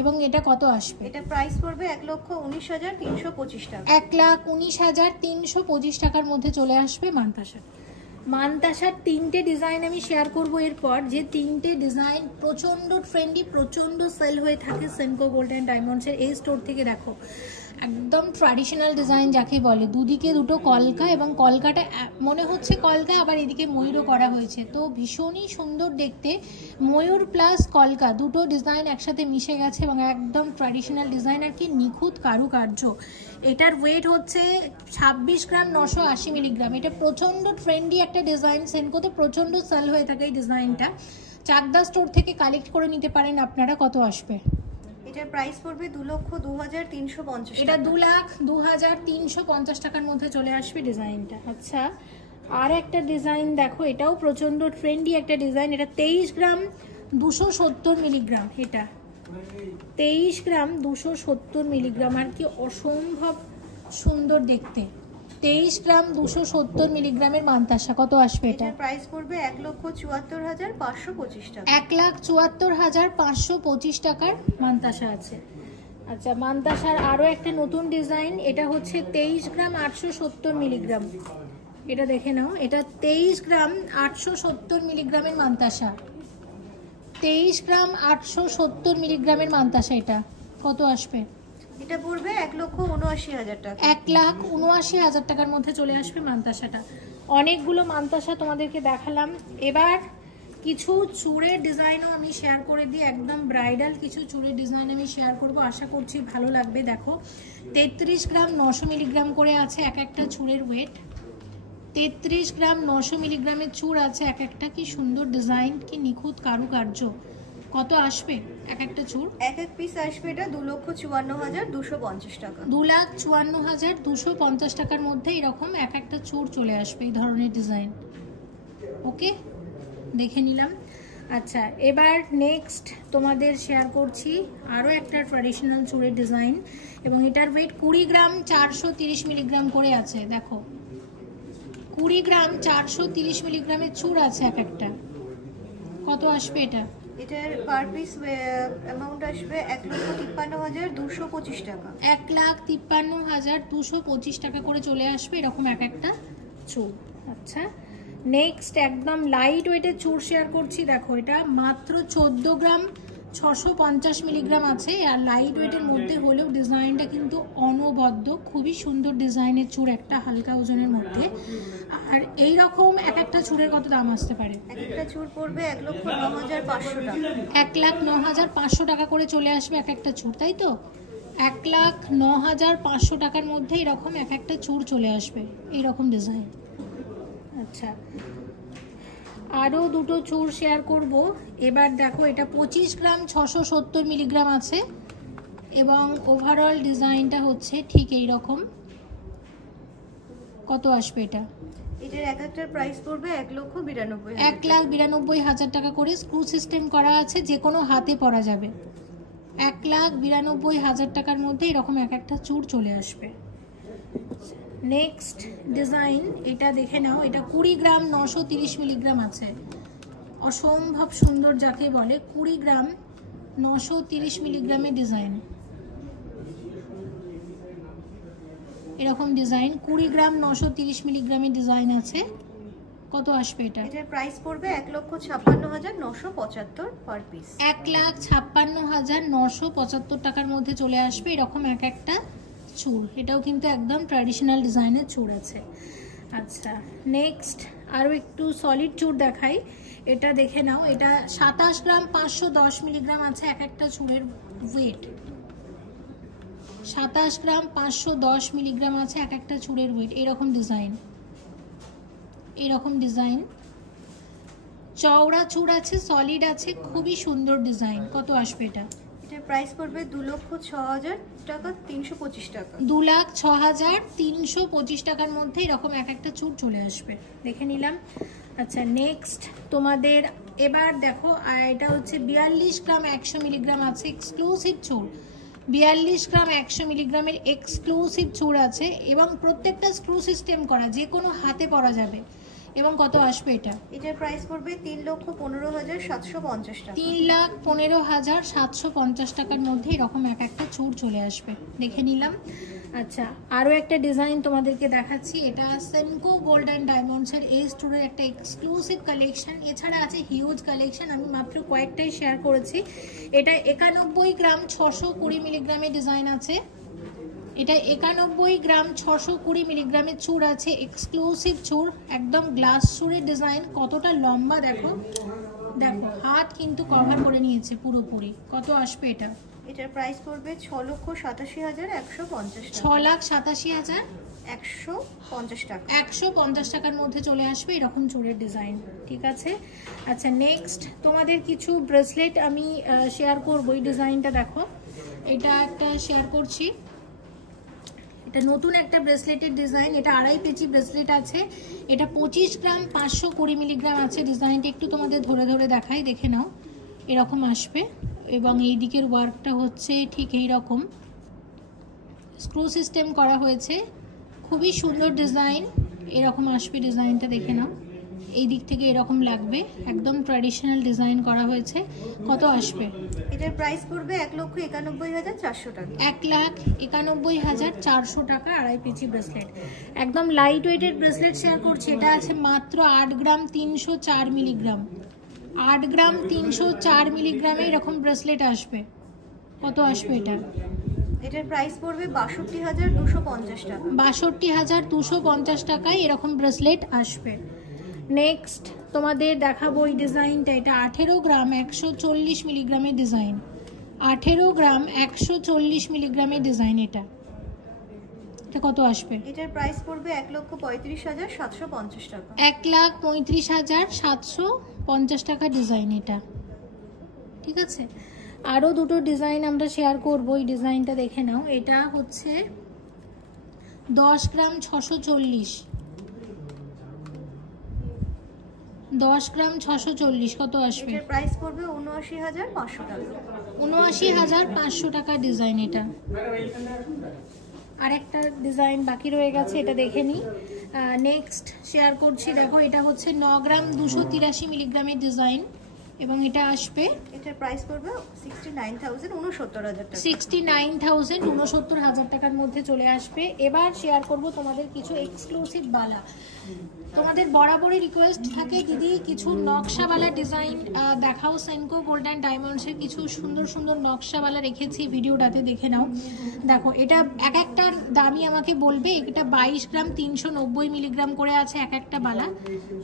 এবং এটা কত আসবে? এটা প্রাইস পড়বে 1,19,325 টাকা। 1,19,325 টাকার মধ্যে চলে আসবে মানতাসা। মানতাসার 3টে ডিজাইন আমি শেয়ার করব এরপর, যে 3টে ডিজাইন প্রচণ্ড ট্রেন্ডি, প্রচণ্ড সেল হয়ে থাকে সেনকো গোল্ড অ্যান্ড ডায়মন্ডসের এই স্টোর থেকে। দেখো একদম ট্র্যাডিশনাল ডিজাইন যাকে বলে, দুদিকে দুটো কলকা, এবং কলকাটা মনে হচ্ছে কলকা, আবার এদিকে ময়ূরও করা হয়েছে, তো ভীষণই সুন্দর দেখতে। ময়ূর প্লাস কলকা দুটো ডিজাইন একসাথে মিশে গেছে, এবং একদম ট্র্যাডিশনাল ডিজাইন, আর কি নিখুঁত কারুকার্য। এটার ওয়েট হচ্ছে 26 গ্রাম 980 মিলিগ্রাম। এটা প্রচণ্ড ট্রেন্ডি একটা ডিজাইন, সেনকোতে প্রচণ্ড সেল হয়ে থাকে এই ডিজাইনটা। চাকদা স্টোর থেকে কালেক্ট করে নিতে পারেন আপনারা। কত আসবে? এটার প্রাইস পড়বে 2,02,350 টাকা। এটা 2,02,350 টাকার মধ্যে চলে আসবে ডিজাইনটা। আচ্ছা, আর একটা ডিজাইন দেখো, এটাও প্রচণ্ড ট্রেন্ডি একটা ডিজাইন। এটা 23 গ্রাম 270 মিলিগ্রাম। এটা 23 গ্রাম 270 মিলিগ্রাম, আর কি অসম্ভব সুন্দর দেখতে। 23 গ্রাম 270 মিলিগ্রামের মানতাসা। কত আসবে এটা? প্রাইস পড়বে 1,74,525 টাকা। 1,74,525 টাকার মানতাসা আছে। আচ্ছা, মানতাসার আরও একটা নতুন ডিজাইন, এটা হচ্ছে 23 গ্রাম 870 মিলিগ্রাম। এটা দেখে নাও, এটা 23 গ্রাম 870 মিলিগ্রামের মানতাসা। 23 গ্রাম 870 মিলিগ্রামের মানতাসা। এটা কত আসবে? এটা পড়বে 1,79,000 টাকা। 1,79,000 টাকার মধ্যে চলে আসবে মানতাসাটা। অনেকগুলো মানতাসা তোমাদেরকে দেখালাম। এবার কিছু চূড়ের ডিজাইনও আমি শেয়ার করে দিই, একদম ব্রাইডাল কিছু চূড়ের ডিজাইন আমি শেয়ার করব, আশা করছি ভালো লাগবে। দেখো 33 গ্রাম 900 মিলিগ্রাম করে আছে এক একটা চূড়ের ওয়েট। 33 গ্রাম 900 মিলিগ্রামের চূড় আছে এক একটা। কি সুন্দর ডিজাইন, কি নিখুঁত কারুকার্য। কত আসবে এক একটা চূড়? এক এক পিস আসবে এটা 2,54,250 টাকা। 2,54,250 টাকার মধ্যে এরকম এক একটা চূড় চলে আসবে এই ধরনের ডিজাইন। ওকে, দেখে নিলাম। আচ্ছা, এবার নেক্সট তোমাদের শেয়ার করছি আরও একটা ট্র্যাডিশনাল চুড়ের ডিজাইন, এবং এটার ওয়েট 20 গ্রাম 430 মিলিগ্রাম করে আছে। দেখো 20 গ্রাম 430 মিলিগ্রামের চুড় আছে এক একটা। কত আসবে এটা? এটার পার পিস অ্যামাউন্ট আসবে 1,53,225 টাকা। 1,53,225 টাকা করে চলে আসবে এরকম এক একটা চুড়। আচ্ছা, নেক্সট একদম লাইট ওয়েটের চুড় শেয়ার করছি। দেখো এটা মাত্র 14 গ্রাম 650 মিলিগ্রাম আছে, আর লাইট ওয়েটের মধ্যে হলেও ডিজাইনটা কিন্তু অনবদ্য, খুবই সুন্দর ডিজাইনের চুড়, একটা হালকা ওজনের মধ্যে। আর এই রকম এক একটা চুড়ের কত দাম আসতে পারে? এক একটা চুড় পড়বে 1,09,500 টাকা। 1,09,500 টাকা করে চলে আসবে এক একটা চুড়, তাই তো? 1,09,500 টাকার মধ্যে এরকম এক একটা চুড় চলে আসবে, এইরকম ডিজাইন। আচ্ছা, আরও দুটো চুড় শেয়ার করব। এবার দেখো এটা 25 গ্রাম 670 মিলিগ্রাম আছে, এবং ওভারঅল ডিজাইনটা হচ্ছে ঠিক এই রকম। কত আসবে এটা? এটার এক একটার প্রাইস পড়বে 1,92,000। 1,92,000 টাকা করে। স্ক্রু সিস্টেম করা আছে, যে কোনো হাতে পরা যাবে। 1,92,000 টাকার মধ্যে এরকম এক একটা চুড় চলে আসবে। নেক্সট ডিজাইন এটা দেখে নাও। এটা 20 গ্রাম 930 মিলিগ্রাম আছে, অসম্ভব সুন্দর যাকে বলে। 20 গ্রাম 930 মিলিগ্রামের ডিজাইন, এরকম ডিজাইন 20 গ্রাম 930 মিলিগ্রামের ডিজাইন আছে। কত আসবে এটা? এটার প্রাইস পড়বে 1,56,975 পার পিস। 1,56,975 টাকার মধ্যে চলে আসবে এরকম এক একটা চুড়। এটাও কিন্তু একদম ট্র্যাডিশনাল ডিজাইনের চুড় আছে। আচ্ছা, নেক্সট আরও একটু সলিড চুড় দেখাই। এটা দেখে নাও। এটা 27 গ্রাম 510 মিলিগ্রাম আছে এক একটা চুড়ের ওয়েট। 27 গ্রাম 510 মিলিগ্রাম আছে এক একটা চুড়ের ওয়েট। এরকম ডিজাইন, এরকম ডিজাইন চওড়া চুড় আছে, সলিড আছে, খুবই সুন্দর ডিজাইন। কত আসবে এটা? এটার প্রাইস পড়বে 2,06,000 টাকা, 325 টাকা। 2,06,325 টাকার মধ্যে এরকম এক একটা চুড় চলে আসবে, দেখে নিলাম। আচ্ছা, নেক্সট তোমাদের এবার দেখো, এটা হচ্ছে 42 গ্রাম 100 মিলিগ্রাম আছে এক্সক্লুসিভ চুড়। 42 গ্রাম 100 মিলিগ্রামের এক্সক্লুসিভ চুড় আছে, এবং প্রত্যেকটা স্ক্রু সিস্টেম করা, যে কোনো হাতে পরা যাবে। এবং কত আসবে এটা? এটার প্রাইস পড়বে 3,15,750 টাকা। 3,15,750 টাকার মধ্যে এরকম এক একটা চুড় চলে আসবে, দেখে নিলাম। আচ্ছা, আরও একটা ডিজাইন তোমাদেরকে দেখাচ্ছি। এটা সেনকো গোল্ড অ্যান্ড ডায়মন্ডসের এই স্টোরের একটা এক্সক্লুসিভ কালেকশন। এছাড়া আছে হিউজ কালেকশন, আমি মাত্র কয়েকটাই শেয়ার করেছি। এটা 91 গ্রাম 620 মিলিগ্রামের ডিজাইন আছে। এটা 91 গ্রাম 620 মিলিগ্রামের চুড় আছে, এক্সক্লুসিভ চুড়, একদম গ্লাস চুড়ের ডিজাইন। কতটা লম্বা দেখো, দেখো হাত কিন্তু কভার করে নিয়েছে পুরোপুরি। কত আসবে এটা? এটার প্রাইস পড়বে 6,87,150 টাকা। 6,87,150 টাকা। 150 টাকার মধ্যে চলে আসবে এরকম চুড়ের ডিজাইন, ঠিক আছে। আচ্ছা, নেক্সট তোমাদের কিছু ব্রেসলেট আমি শেয়ার করবো। এই ডিজাইনটা দেখো, এটা একটা শেয়ার করছি। এটা নতুন একটা ব্রেসলেটের ডিজাইন। এটা 2.5 পেজি ব্রেসলেট আছে। এটা 25 গ্রাম 520 মিলিগ্রাম আছে। ডিজাইনটা একটু তোমাদের ধরে ধরে দেখাই, দেখে নাও। এরকম আসবে, এবং এই দিকের ওয়ার্কটা হচ্ছে ঠিক এই রকম, স্ক্রু সিস্টেম করা হয়েছে, খুবই সুন্দর ডিজাইন। এরকম আসবে ডিজাইনটা, দেখে নাও। এই দিক থেকে এরকম লাগবে, একদম ট্র্যাডিশনাল ডিজাইন করা হয়েছে। কত আসবে? এটার প্রাইস পড়বে 1,91,400 টাকা। 1,91,400 টাকা 2.5 পেজি ব্রেসলেট, একদম লাইট ওয়েটের ব্রেসলেট শেয়ার করছি। এটা আছে মাত্র 8 গ্রাম 304 মিলিগ্রাম। 8 গ্রাম 304 মিলিগ্রামে এরকম ব্রেসলেট আসবে। কত আসবে এটা? এটার প্রাইস পড়বে 62,250 টাকা। 62,250 টাকায় এরকম ব্রেসলেট আসবে। নেক্সট তোমাদের দেখাবো এই ডিজাইনটা। এটা 18 গ্রাম 140 মিলিগ্রামের ডিজাইন। 18 গ্রাম 140 মিলিগ্রামের ডিজাইন। এটা কত আসবে? এটার প্রাইস পড়বে 1,35,750 টাকা। 1,35,750 টাকা ডিজাইন এটা, ঠিক আছে। আরও দুটো ডিজাইন আমরা শেয়ার করবো। এই ডিজাইনটা দেখে নাও। এটা হচ্ছে 10 গ্রাম 640, 10 গ্রাম 640 কত আসবে? এটার প্রাইস পড়বে ৭৯,৫০০ টাকা। ৭৯,৫০০ টাকা ডিজাইন এটা। আরেকটা ডিজাইন বাকি রয়ে গেছে, এটা দেখে নিই। নেক্সট শেয়ার করছি, দেখো এটা হচ্ছে 9 গ্রাম 283 মিলিগ্রামের ডিজাইন এবং এটা আসবে, এটার প্রাইস পড়বে 69,000 টাকা। 69,000 টাকার মধ্যে চলে আসবে। এবার শেয়ার করব তোমাদের কিছু এক্সক্লুসিভ বালা। তোমাদের বরাবরই রিকোয়েস্ট থাকে দিদি কিছু নকশাওয়ালা ডিজাইন দেখাও। সেনকো গোল্ড অ্যান্ড ডায়মন্ডসের কিছু সুন্দর সুন্দর নকশাওয়ালা রেখেছি, ভিডিওটাতে দেখে নাও। দেখো এটা এক একটা দামই আমাকে বলবে। এটা 22 গ্রাম 390 মিলিগ্রাম করে আছে এক একটা বালা।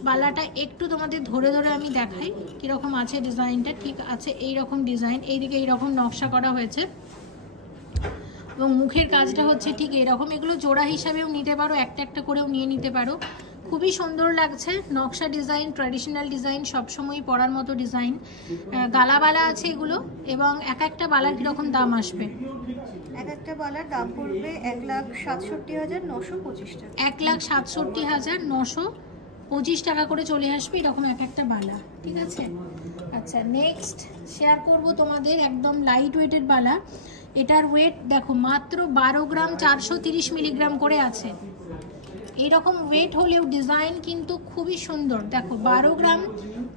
বালাটা একটু তোমাদের ধরে ধরে আমি দেখাই কীরকম আছে ডিজাইনটা। ঠিক আছে, এইরকম ডিজাইন, এইদিকে এইরকম নকশা করা হয়েছে এবং মুখের কাজটা হচ্ছে ঠিক এরকম। এগুলো জোড়া হিসাবেও নিতে পারো, একটা একটা করেও নিয়ে নিতে পারো। খুবই সুন্দর লাগছে নকশা ডিজাইন, ট্র্যাডিশনাল ডিজাইন, সবসময়ই পরার মতো ডিজাইন। গালাবালা আছে এগুলো এবং এক একটা বালার কীরকম দাম আসবে? এক একটা বালার দাম পড়বে 1,67,925 টাকা। 1,67,925 টাকা করে চলে আসবে এরকম এক একটা বালা। ঠিক আছে, আচ্ছা নেক্সট শেয়ার করব তোমাদের একদম লাইট ওয়েটের বালা। এটার ওয়েট দেখো মাত্র 12 গ্রাম 430 মিলিগ্রাম করে আছে। এইরকম ওয়েট হলেও ডিজাইন কিন্তু খুবই সুন্দর। দেখো 12 গ্রাম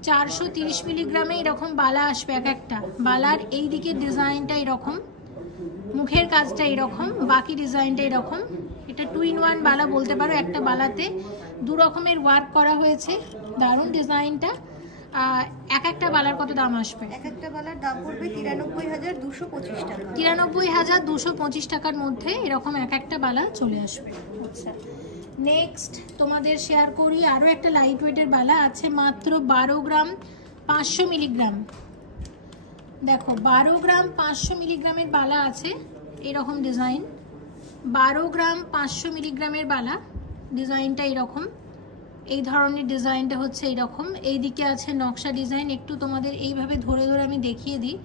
430 মিলিগ্রামে এরকম বালা আসবে এক একটা বালার। এই দিকে ডিজাইনটা এরকম, মুখের কাজটা এরকম, বাকি ডিজাইনটা এরকম। এটা 2 in 1 বালা বলতে পারো। একটা বালাতে দু রকমের ওয়ার্ক করা হয়েছে, দারুণ ডিজাইনটা। এক একটা বালার কত দাম আসবে? এক একটা বালার দাম পড়বে 93,225 টাকা। 93,225 টাকার মধ্যে এরকম এক একটা বালা চলে আসবে। আচ্ছা নেক্সট তোমাদের শেয়ার করি আরও একটা লাইট ওয়েটের বালা আছে মাত্র 12 গ্রাম 500 মিলিগ্রাম। দেখো 12 গ্রাম 500 মিলিগ্রামের বালা আছে এরকম ডিজাইন। 12 গ্রাম 500 মিলিগ্রামের বালা, ডিজাইনটা এরকম। এই ধরনের ডিজাইনটা হচ্ছে এইরকম। এই দিকে আছে নকশা ডিজাইন, একটু তোমাদের এইভাবে ধরে ধরে আমি দেখিয়ে দিই,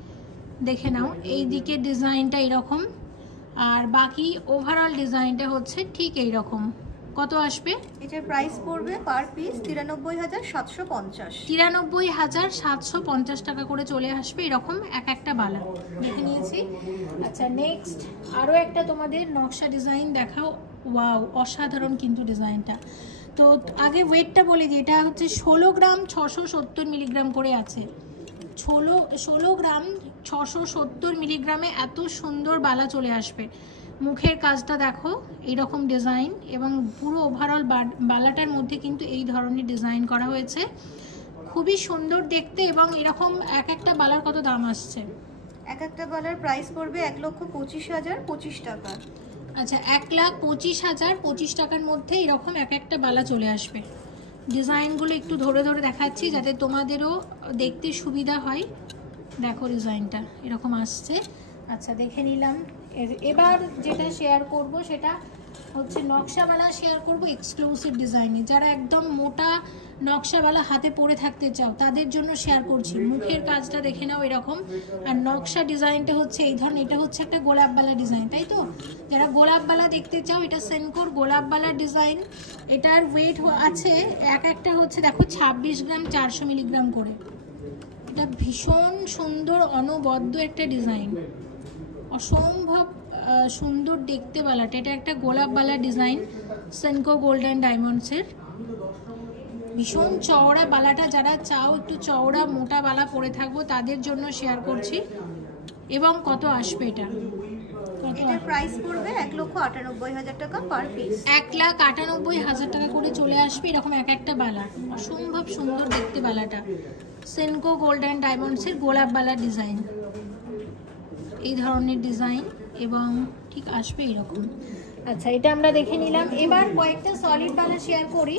দেখে নাও। এই দিকে ডিজাইনটা এরকম আর বাকি ওভারঅল ডিজাইনটা হচ্ছে ঠিক এইরকম। কত আসবে? এটার প্রাইস পড়বে পার পিস 93,750। 93,750 টাকা করে চলে আসবে এরকম এক একটা বালা। দেখে নিয়েছি। আচ্ছা নেক্সট আরও একটা তোমাদের নকশা ডিজাইন দেখাও। ওয়াও, অসাধারণ কিন্তু ডিজাইনটা। তো আগে ওয়েটটা বলে দিই, এটা হচ্ছে 16 গ্রাম 670 মিলিগ্রাম করে আছে। 16 গ্রাম 670 মিলিগ্রামে এত সুন্দর বালা চলে আসবে। মুখের কাজটা দেখো এইরকম ডিজাইন এবং পুরো ওভারঅল বালাটার মধ্যে কিন্তু এই ধরনের ডিজাইন করা হয়েছে। খুবই সুন্দর দেখতে এবং এরকম এক একটা বালার কত দাম আসছে? এক একটা বালার প্রাইস পড়বে 1,25,025 টাকা। আচ্ছা 1,25,025 টাকার মধ্যে এরকম এক একটা বালা চলে আসবে। ডিজাইনগুলো একটু ধরে ধরে দেখাচ্ছি যাতে তোমাদেরও দেখতে সুবিধা হয়। দেখো ডিজাইনটা এরকম আসছে। আচ্ছা দেখে নিলাম। এবার যেটা শেয়ার করব সেটা হচ্ছে নকশাওয়ালা শেয়ার করব এক্সক্লুসিভ ডিজাইনে। যারা একদম মোটা নকশাওয়ালা হাতে পরে থাকতে চাও তাদের জন্য শেয়ার করছি। মুখের কাজটা দেখে নাও এরকম, আর নকশা ডিজাইনটা হচ্ছে এই ধরনের। এটা হচ্ছে একটা গোলাপবালা ডিজাইন, তাই তো? যারা গোলাপবালা দেখতে চাও, এটা সেনকোর গোলাপবালা ডিজাইন। এটার ওয়েট আছে এক একটা হচ্ছে দেখো 26 গ্রাম 400 মিলিগ্রাম করে। এটা ভীষণ সুন্দর অনবদ্য একটা ডিজাইন, অসম্ভব সুন্দর দেখতে বালাটা। এটা একটা গোলাপবালা ডিজাইন সেনকো গোল্ড অ্যান্ড ডায়মন্ডসের। ভীষণ চওড়া বালাটা, যারা চাও একটু চওড়া মোটা বালা পরে থাকবো তাদের জন্য শেয়ার করছি। এবং কত আসবে এটা? এটার প্রাইস পড়বে 1,98,000 টাকা পার পিস। 1,98,000 টাকা করে চলে আসবে এরকম এক একটা বালা। অসম্ভব সুন্দর দেখতে বালাটা। সেনকো গোল্ড অ্যান্ড ডায়মন্ডসের গোলাপবালা ডিজাইন, এই ধরনের ডিজাইন এবং ঠিক আসবে এরকম। আচ্ছা এটা আমরা দেখে নিলাম। এবার কয়েকটা সলিড বালা শেয়ার করি,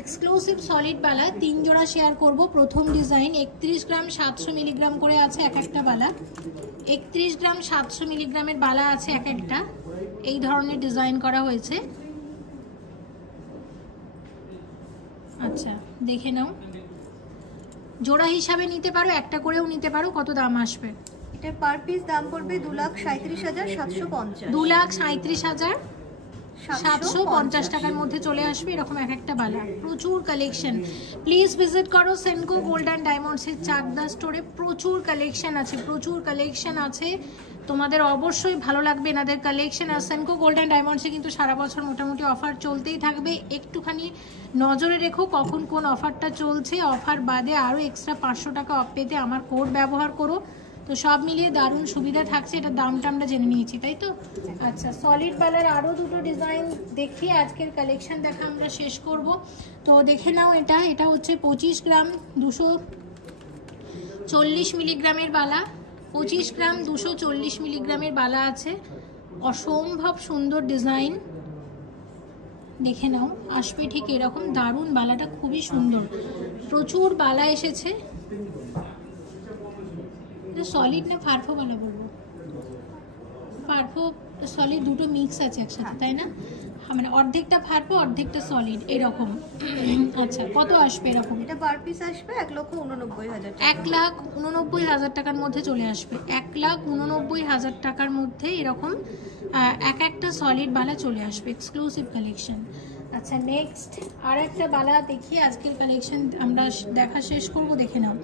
এক্সক্লুসিভ সলিড বালা 3 জোড়া শেয়ার করব। প্রথম ডিজাইন 31 গ্রাম 700 মিলিগ্রাম করে আছে এক একটা বালা। 31 গ্রাম 700 মিলিগ্রামের বালা আছে এক একটা। এই ধরনের ডিজাইন করা হয়েছে। আচ্ছা দেখে নাও, জোড়া হিসাবে নিতে পারো, একটা করেও নিতে পারো। কত দাম আসবে? এটার পার পিস দাম পড়বে 2,37,750। 2,37,000 750 টাকার মধ্যে চলে আসবে এরকম এক একটা বালা। প্রচুর কালেকশন, প্লিজ ভিজিট করো সেনকো গোল্ড অ্যান্ড ডায়মন্ডসের চাকদা স্টোরে। প্রচুর কালেকশন আছে, তোমাদের অবশ্যই ভালো লাগবে এনাদের কালেকশন। আর সেনকো গোল্ড অ্যান্ড ডায়মন্ডসে কিন্তু সারা বছর মোটামুটি অফার চলতেই থাকবে, একটুখানি নজরে রেখো কখন কোন অফারটা চলছে। অফার বাদে আরও এক্সট্রা 500 টাকা অফ পেতে আমার কোড ব্যবহার করো। তো সব মিলিয়ে দারুণ সুবিধা থাকছে, এটা দামটা আমরা জেনে নিয়েছি তাই তো। আচ্ছা, সলিড বালার আরও দুটো ডিজাইন দেখিয়ে আজকের কালেকশন দেখা আমরা শেষ করব। তো দেখে নাও, এটা হচ্ছে 25 গ্রাম 240 মিলিগ্রামের বালা। 25 গ্রাম 240 মিলিগ্রামের বালা আছে, অসম্ভব সুন্দর ডিজাইন। দেখে নাও, আসবে ঠিক এরকম দারুণ বালাটা, খুবই সুন্দর। প্রচুর বালা এসেছে। সলিড না ফারফো বালা বলবো? ফারফো সলিড দুটো মিক্স আছে একসাথে তাই না? মানে অর্ধেকটা ফারফো অর্ধেকটা সলিড এরকম। আচ্ছা, কত আসবে এরকম? এটা পার পিস আসবে 1,89,000 টাকা। 1,89,000 টাকার মধ্যে চলে আসবে। 1,89,000 টাকার মধ্যে এরকম এক একটা সলিড বালা চলে আসবে, এক্সক্লুসিভ কালেকশন। আচ্ছা, নেক্সট আর একটা বালা দেখি, আজকের কালেকশন আমরা দেখা শেষ করব। দেখে নাও,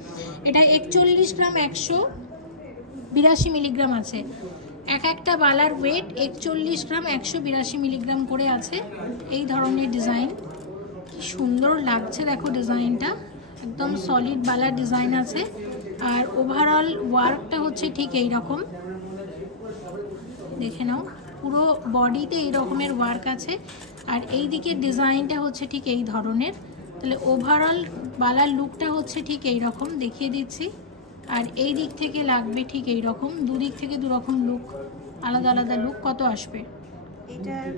এটা 41 গ্রাম 182 মিলিগ্রাম আছে। এক একটা বালার ওয়েট 41 গ্রাম 182 মিলিগ্রাম করে আছে। এই ধরনের ডিজাইন কি সুন্দর লাগছে, দেখো ডিজাইনটা একদম সলিড বালার ডিজাইন আছে। আর ওভারঅল ওয়ার্কটা হচ্ছে ঠিক এই রকম, দেখে নাও পুরো বডিতে এই রকমের ওয়ার্ক আছে। আর এই দিকের ডিজাইনটা হচ্ছে ঠিক এই ধরনের। তাহলে ওভারঅল বালার লুকটা হচ্ছে ঠিক এই রকম, দেখিয়ে দিচ্ছি। আর এই দিক থেকে লাগবে ঠিক এই রকম, দুদিক থেকে দুরকম লুক, আলাদা আলাদা লুক। কত আসবে? এটার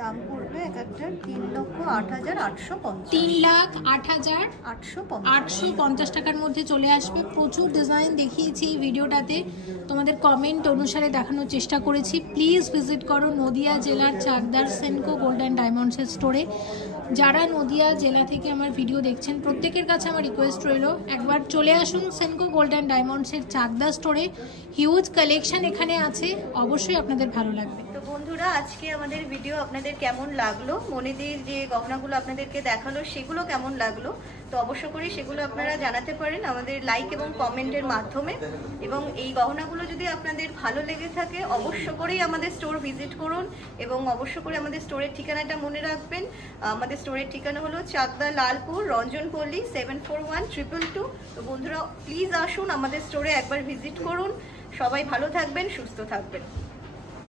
দাম পড়বে এক একটা 3,08,850। 3,08,850 টাকার মধ্যে চলে আসবে। প্রচুর ডিজাইন দেখিয়েছি এই ভিডিওটাতে, তোমাদের কমেন্ট অনুসারে দেখানোর চেষ্টা করেছি। প্লিজ ভিজিট করো নদিয়া জেলার চাকদার সেনকো গোল্ড অ্যান্ড ডায়মন্ডসের স্টোরে। যারা নদিয়া জেলা থেকে আমার ভিডিও দেখছেন প্রত্যেকের কাছে আমার রিকোয়েস্ট রইল, একবার চলে আসুন সেনকো গোল্ড অ্যান্ড ডায়মন্ডসের চাকদা স্টোরে। হিউজ কালেকশন এখানে আছে, অবশ্যই আপনাদের ভালো লাগবে। তো বন্ধুরা, আজকে আমাদের ভিডিও আপনাদের কেমন লাগলো, মনিদির যে গহনাগুলো আপনাদেরকে দেখালো সেগুলো কেমন লাগলো, তো অবশ্য করে সেগুলো আপনারা জানাতে পারেন আমাদের লাইক এবং কমেন্টের মাধ্যমে। এবং এই গহনাগুলো যদি আপনাদের ভালো লেগে থাকে অবশ্য করেই আমাদের স্টোর ভিজিট করুন, এবং অবশ্য করে আমাদের স্টোরের ঠিকানাটা মনে রাখবেন। আমাদের স্টোরের ঠিকানা হলো চাকদা লালপুর রঞ্জনপল্লী 741222। তো বন্ধুরা, প্লিজ আসুন আমাদের স্টোরে একবার ভিজিট করুন। সবাই ভালো থাকবেন, সুস্থ থাকবেন।